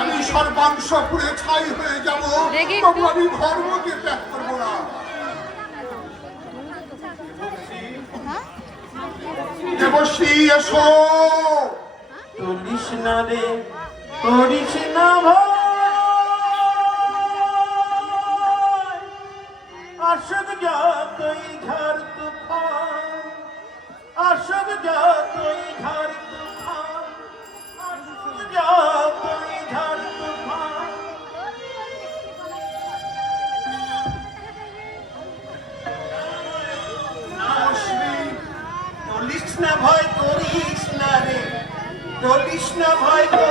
আমি সর্বাংশ পুড়ে ছাই হয়ে যাব তবু আমি ধর্মকে ত্যাগ করব না দেবশ্রী এসো তুলিস না রে করিস না ভয় আসুক যতই ঝড় তুফান আসুক যতই চলিস না ভয় করিস না রে। করিস না ভয় করিস